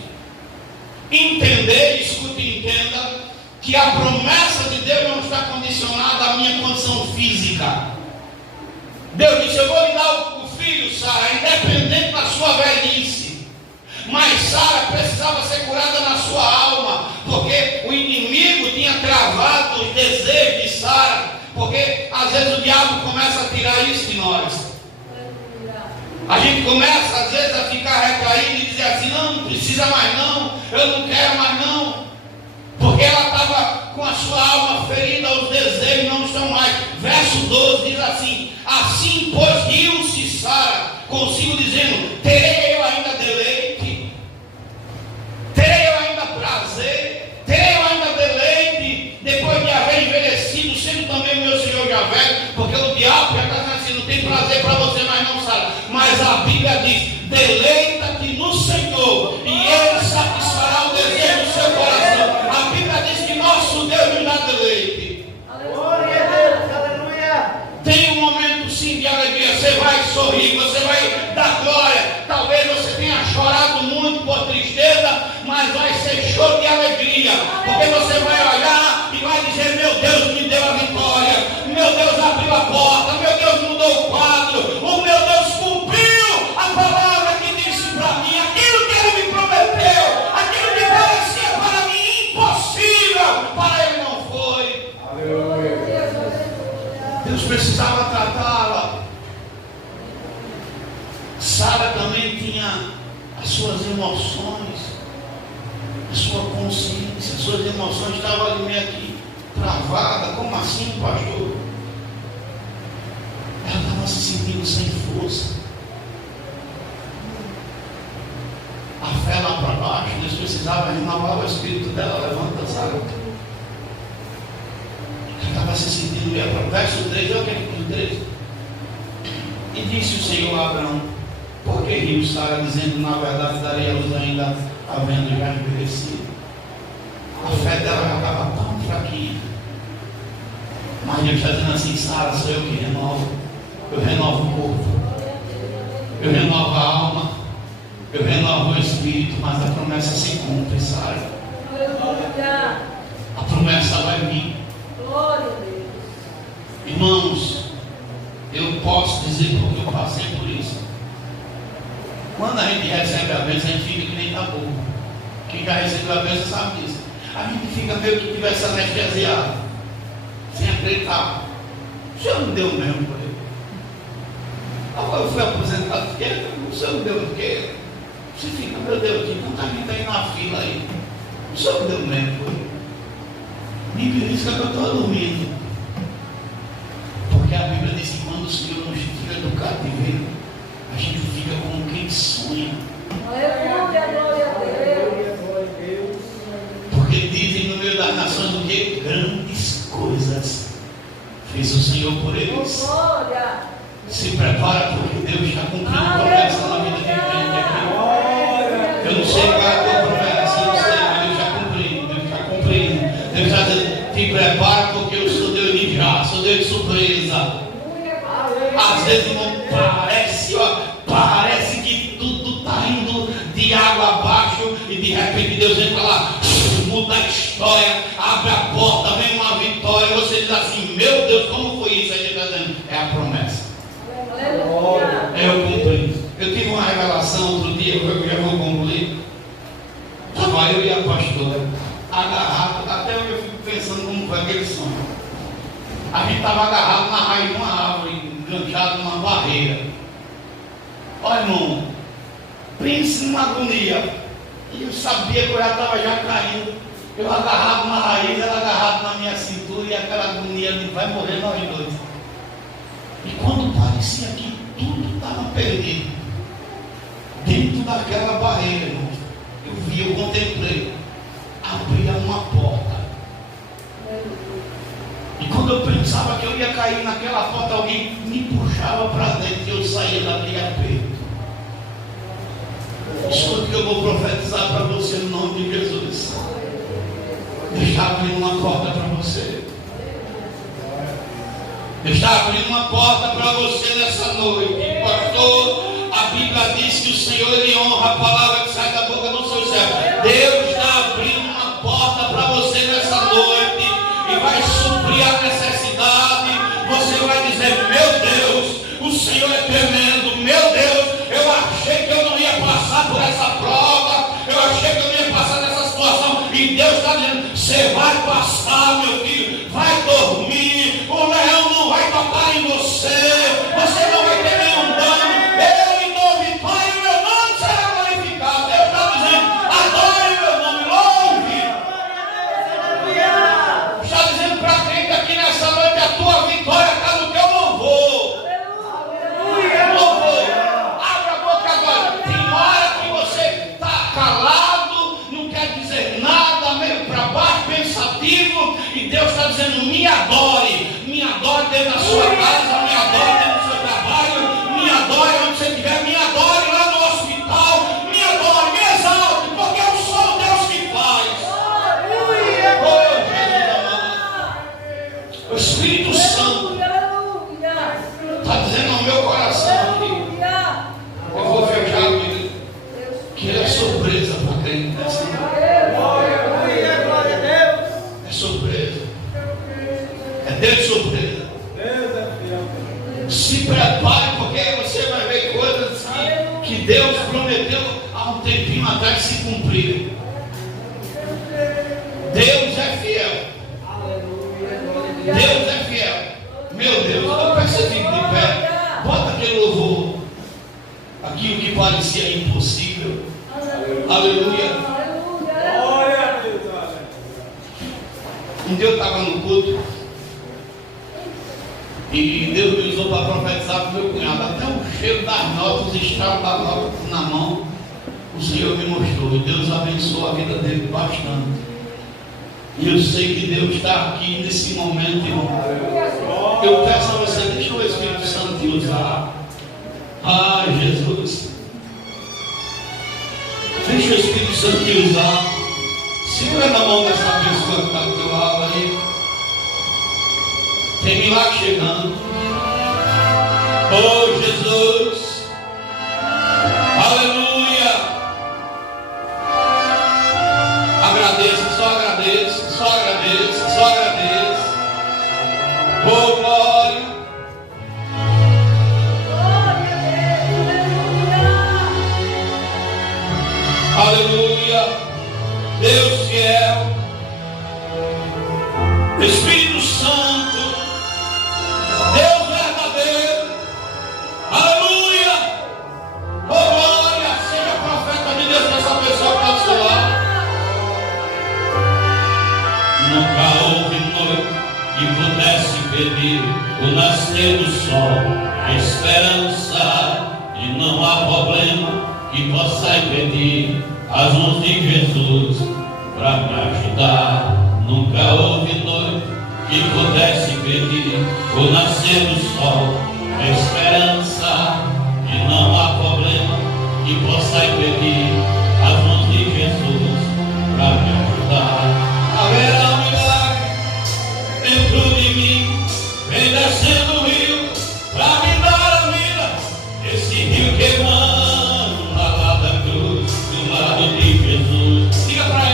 Entender, escute e entenda, que a promessa de Deus não está condicionada à minha condição física. Deus disse: eu vou lhe dar o filho, Sara, independente da sua velhice. Mas Sara precisava ser curada na sua alma, porque o inimigo tinha travado os desejos de Sara. Porque às vezes o diabo começa a tirar isso de nós. A gente começa às vezes a ficar recaído e dizer assim: não precisa mais não, eu não quero mais não. Porque ela estava com a sua alma ferida, os desejos não estão mais. Verso 12 diz assim: assim pois riu-se Sara consigo, dizendo: terei eu ainda deleite? Terei eu ainda prazer? Terei eu ainda deleite? Depois de haver envelhecido, sendo também meu Senhor já velho? Porque o diabo já está dizendo assim: não tem prazer para você mais não, Sara. Mas a Bíblia diz: deleita-te no Senhor, e Ele satisfará o desejo do seu coração. A Bíblia diz que nosso Deus nos dá deleite. Glória a Deus, aleluia. Tem um momento sim de alegria, você vai sorrir, você vai dar glória. Talvez você tenha chorado muito por tristeza, mas vai ser choro de alegria, porque você vai olhar e vai dizer: meu Deus me deu a vitória, meu Deus abriu a porta, meu Deus mudou o quadro, o meu Deus cumpriu a palavra que disse para mim, aquilo que Ele me prometeu, aquilo que parecia para mim impossível, para Ele não foi. Deus precisava tratá-la. Sara também tinha as suas emoções, a sua consciência, as suas emoções estavam ali meio aqui travadas. Como assim, pastor? Ela estava se sentindo sem força. A fé lá para baixo, Deus precisava renovar o espírito dela. Levanta, Sara. Estava se sentindo bem. Verso 3, olha o que diz o 3. E disse o Senhor a Abraão: por que riu Sara, dizendo: na verdade darei a luz ainda havendo já envelhecido? A fé dela já estava tão fraquinha. Mas Deus está dizendo assim: Sara, sou eu que renovo. Eu renovo o corpo, eu renovo a alma, eu renovo o espírito. Mas a promessa se cumpre, Sara. A promessa vai vir. Glória a Deus. Irmãos, eu posso dizer porque eu passei por isso. Quando a gente recebe a bênção, a gente fica que nem tá burro. Quem já recebeu a bênção sabe disso. A gente fica meio que tivesse anestesiado, sem acreditar. O Senhor não deu mesmo por ele. Eu fui aposentado, o Senhor não deu o quê? Você fica: meu Deus, tem tanta gente aí na fila aí. O Senhor não deu mesmo por ele. Nem por isso que eu estou dormindo. Porque a Bíblia diz que quando o Senhor nos tira do cativeiro, a gente fica como quem sonha. Aleluia, glória a Deus. Porque dizem no meio das nações o que? Grandes coisas fez o Senhor por eles. Glória. Se prepara, porque Deus está cumprindo promessa na vida de gente aqui. Eu não sei qual é a tua promessa, eu não sei, mas Deus está cumprindo, Deus está cumprindo. Deus está dizendo: te prepara, porque eu sou Deus de já, sou Deus de surpresa. Às vezes, irmão, parece que tudo está indo de água abaixo, e de repente Deus entra lá, muda a história, abre a porta, vem uma vitória, e você diz assim: meu Deus, como foi isso? Aí Deus está dizendo: é a promessa. Eu cumpri. Eu tive uma revelação outro dia, eu já vou concluir. Estava eu e a pastora agarrados, até hoje eu fico pensando como foi aquele sonho. A gente estava agarrado na raiz de uma árvore, enganchado numa barreira. Olha, irmão, pense numa agonia. E eu sabia que eu já estava caindo. Eu agarrado na raiz, ela agarrado na minha cintura e aquela agonia de vai morrer nós dois. E quando parecia que tudo estava perdido, dentro daquela barreira, irmão, eu vi, eu contemplei, abria uma porta. E quando eu pensava que eu ia cair naquela porta, alguém me puxava para dentro e eu saía daquele aperto. Escuta que eu vou profetizar para você no nome de Jesus. Deixa abrir uma porta para você. Deixa abrir uma porta para você nessa noite. Pastor, a Bíblia diz que o Senhor ele honra a palavra que sai da boca do seu servo. Deus está abrindo uma porta para você nessa noite e vai suprir a necessidade. Você vai dizer: meu Deus, o Senhor é tremendo. Meu Deus, eu achei que eu não ia passar por essa prova. Eu achei que eu não ia passar nessa situação. E Deus está dizendo: você vai passar, meu filho. Vai dormir. O leão não vai tocar em você. Você não vai ter nenhum dano. Eu, em nome do Pai, o meu nome será glorificado. Deus está dizendo: adore o meu nome, louve. Está dizendo para crente aqui nessa noite: a tua vitória está no teu louvor. Louvor. Abra a boca agora. Tem hora que você está calado, não quer dizer nada, meio para baixo, pensativo, e Deus está dizendo: me adore dentro da sua casa, me adore dentro do seu trabalho, me adore onde você estiver, me adore lá no hospital, me adore, me exalte, porque eu sou o Deus que faz. Oh, Jesus amado. O Espírito Santo está dizendo ao meu coração aqui. Eu vou fechar a Bíblia, que é surpresa para crente nessa noite. É surpresa. É Deus de surpresa. Se prepare, porque você vai ver coisas que Deus prometeu há um tempinho atrás se cumprir. Deus é fiel. Deus é fiel. Meu Deus, eu percebi de pé. Bota aquele louvor. Aquilo que parecia impossível. Aleluia. Um dia eu estava no culto e Deus me usou para profetizar para o meu cunhado. Até o cheiro das notas, os estralos das notas na mão, o Senhor me mostrou. E Deus abençoou a vida dele bastante. E eu sei que Deus está aqui nesse momento, irmão. Eu peço a você: deixa o Espírito Santo te usar. Ah, Jesus. Deixa o Espírito Santo te usar. Segura na mão dessa pessoa que está do teu lado aí. Tem milagre chegando. Oh, Jesus. Aleluia. Agradeça, só agradeça, só agradeça, só agradeça. Oh, glória. Aleluia. Deus fiel. Espírito Santo. Deus verdadeiro. Aleluia. Oh, glória. Seja profeta de Deus nessa pessoa que está do seu lado. Nunca houve noite que pudesse pedir o nascer do sol, a esperança, e não há problema que possa impedir as mãos de Jesus para me ajudar. Nunca houve noite que pudesse pedir o nascer do sol, a esperança, e não há problema que possa impedir as mãos de Jesus para me ajudar. Haverá um milagre dentro de mim, vem descendo o rio para me dar a vida. Esse rio que emana lá da cruz, do lado de Jesus. Diga para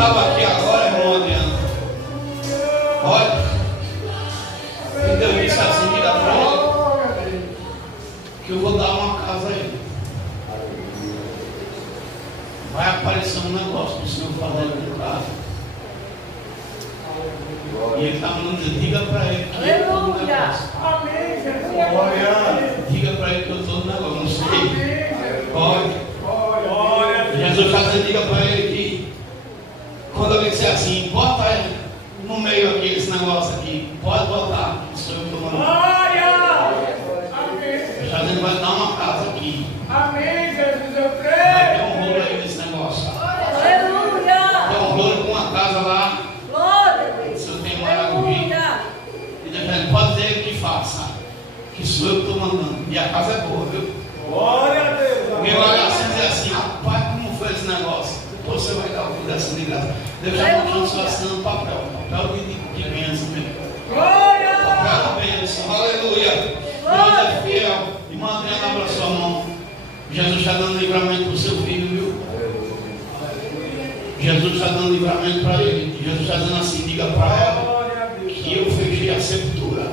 estava aqui agora, irmão Adriano. Olha, e Deus disse assim: diga para ele que eu vou dar uma casa a ele. Vai aparecer um negócio do Senhor fazendo em casa. E ele está mandando, diga para ele que eu estou no negócio. Amém, Jesus. Diga para ele que eu estou no negócio. Não sei. Pode. Jesus está dizendo, diga para ele que quando alguém disser assim, bota ele no meio aqui, esse negócio aqui, pode botar, que sou eu que estou mandando. Está dizendo, vai dar uma casa aqui. Amém, Jesus, eu Vai creio. ter um rolo aí nesse negócio. Aleluia. Tem um rolo com uma casa lá. Glória a Deus. Se eu tenho maravilha. E Deus dizendo, pode dizer ele que faça, que sou eu que estou mandando. E a casa é boa, viu? Glória a Deus. Alguém vai olhar assim e dizer assim, rapaz, como foi esse negócio? Depois você vai dar o dessa de graça. Deus já mostrou só assinando papel de bênção mesmo. Glória. Papel de bênção, aleluia. Deus é fiel. E mantendo abra sua mão. Jesus está dando livramento para o seu filho, viu? Jesus está dando livramento para ele. Jesus está dizendo assim, diga para ela que eu fechei a sepultura.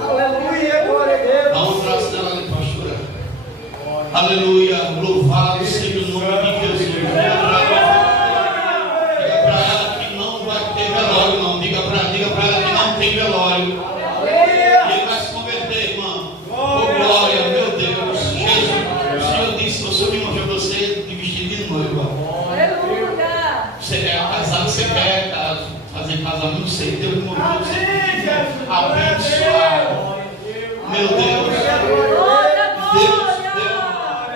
Aleluia, glória a Deus. Dá um abraço nela ali, pastora. Aleluia, louvado seja o nome de Jesus. Diga para ela que não vai ter velório, não. Diga para ela que não tem velório. E ele vai se converter, irmão. Oh, glória, meu Deus. Jesus, o Senhor disse, o Senhor me mostrou você de vestido de noiva. Aleluia. Você é casado, você quer fazer casamento, não sei. Deus me mostrou você abençoado. Meu Deus. Glória, Deus. glória.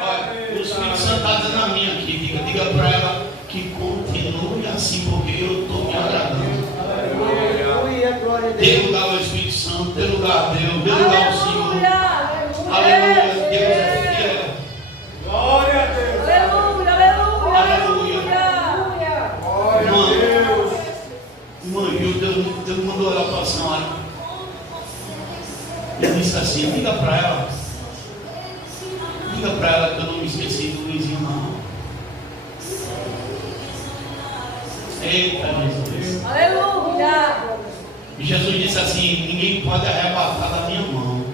Olha, o Espírito Santo está dizendo a mim aqui, diga para ela que continue assim, porque eu estou me agradando. Aleluia, glória a Dê Deus. lugar ao Espírito Santo, dê lugar a Deus, dê lugar ao Senhor. Aleluia, Deus é fiel. Glória a Deus. Irmã, Deus mandou orar para a senhora. Ele disse assim, diga para ela que eu não me esqueci do Luizinho, não. Eita, Jesus. Aleluia. E Jesus disse assim, ninguém pode arrebatar da minha mão.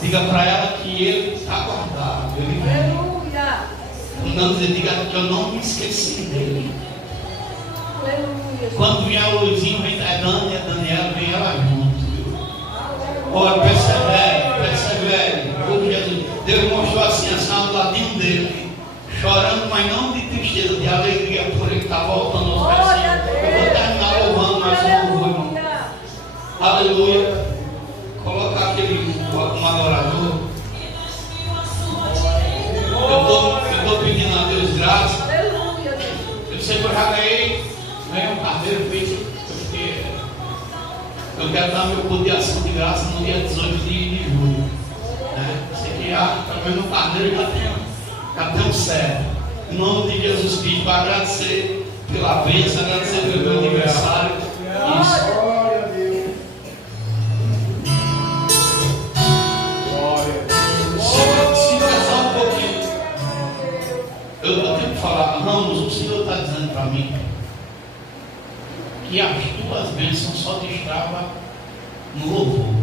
Diga para ela que ele está guardado. Ele vem. Aleluia. Não diga que eu não me esqueci dele. Aleluia. Quando vier o Luizinho, vem a Dani e a Daniela, vem ela junto. Olha, persevere. Oh, Jesus. Deus mostrou assim, a senhora do ladinho dele, chorando, mas não de tristeza, de alegria, por ele estar voltando aos Glória a versinhos. Deus. Eu vou terminar louvando mais um louvor, irmão. Aleluia. Coloca aquele um adorador. Eu estou pedindo a Deus graça. Aleluia. Eu sei que eu já ganhei um carteiro feito, porque eu quero dar meu poder de ação de graça no dia 18 de julho. Sei que também no carneiro já tem um certo. Em nome de Jesus Cristo, para agradecer pela bênção, agradecer pelo meu aniversário. Isso. Glória a Deus. Glória a Deus. Se pensar um pouquinho, eu tenho que falar, Ramos, o Senhor está dizendo para mim que as tuas bênçãos só destrava no louvor.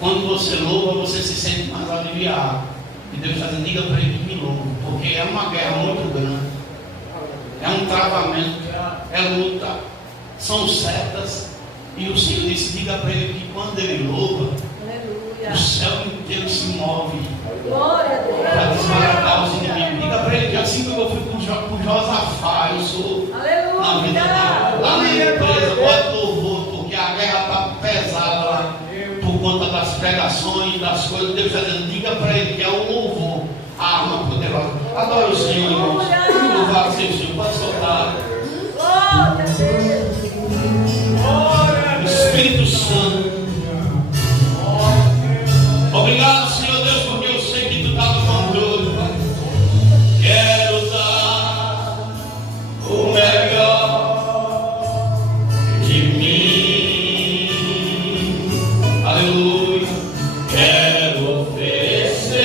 Quando você louva, você se sente mais aliviado. E Deus está dizendo, diga para ele que me louva, porque é uma guerra muito grande, é um travamento, é luta, são setas. E o Senhor disse, diga para ele que quando ele louva, o céu inteiro se move Glória a Deus. para desbaratar os inimigos. Diga para ele que assim como eu fui com Josafá, eu sou na vida dele. Lá na empresa, bota louvor, porque a guerra está pesada lá, por conta das pregações, das coisas. Deus está dizendo, diga para ele que é o louvor, a arma poderosa. Adora o Senhor, irmãos. Louvado seja o Senhor, pode soltar. Glória a Deus. Espírito Santo. Obrigado, Senhor Deus, porque eu sei que tu está no controle, Pai. Quero dar o melhor de mim. Aleluia. Quero oferecer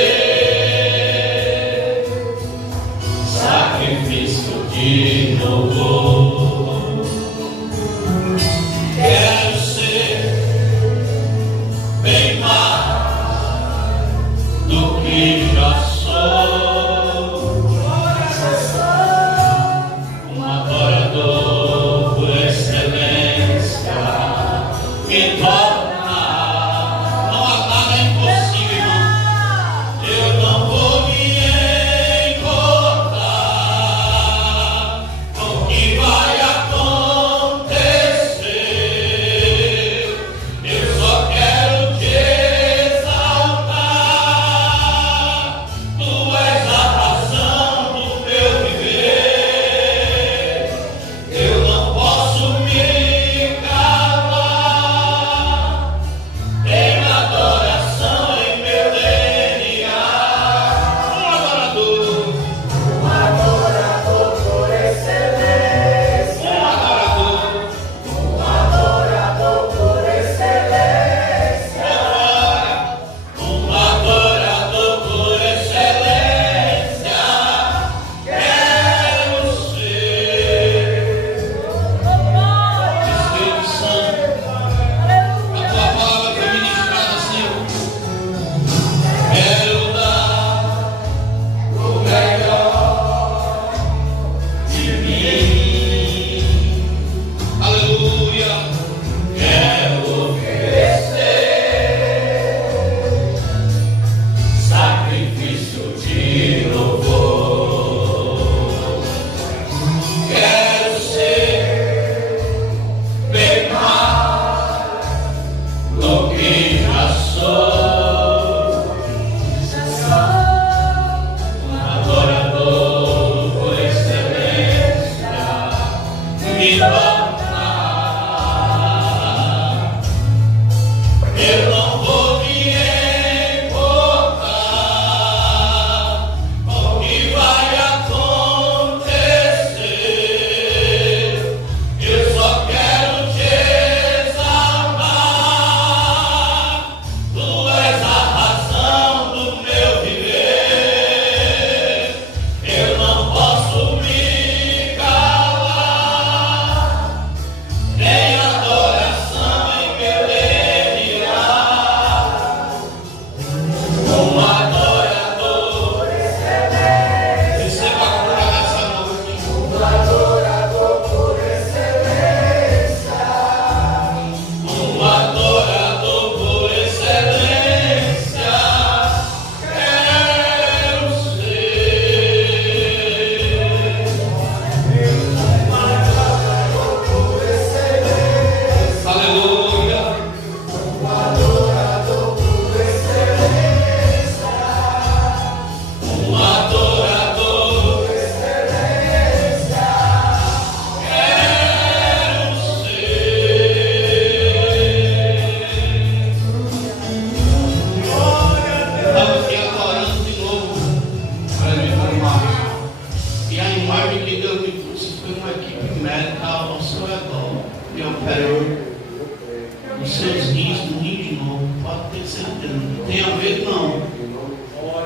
certeza. Não tenha medo, não.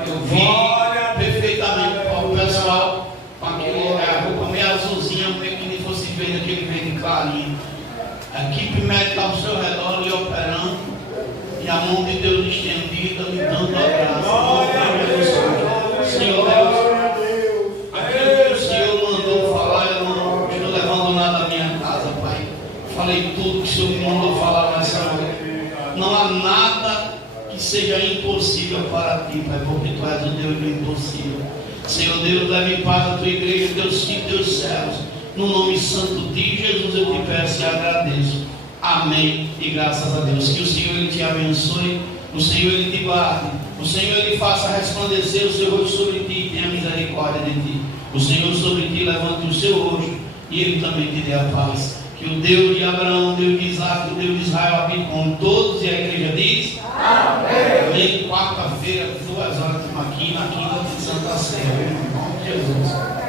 Eu vi perfeitamente o pessoal com aquele roupa meio azulzinha, meio que nem fosse verde, aquele verde clarinho. A equipe médica ao seu redor lhe operando e a mão de Deus estendida, lhe dando a graça. Senhor Deus, aquilo que o Senhor mandou falar, eu não estou levando nada à minha casa, Pai. Falei tudo que o Senhor me mandou falar nessa noite. Não há nada que seja impossível para ti, Pai, porque tu és o Deus do impossível. Senhor Deus, leve em paz a tua igreja, teus filhos, teus céus. No nome santo de Jesus eu te peço e agradeço. Amém. E graças a Deus. Que o Senhor ele te abençoe. O Senhor ele te guarde. O Senhor ele faça resplandecer o seu rosto sobre ti e tenha misericórdia de ti. O Senhor sobre ti levante o seu rosto e ele também te dê a paz. Que o Deus de Abraão, o Deus de Isaac, o Deus de Israel habite com todos. E a igreja diz: Amém. Amém. Quarta-feira, 2 horas, estamos aqui na quinta de Santa Ceia. Em nome de Jesus.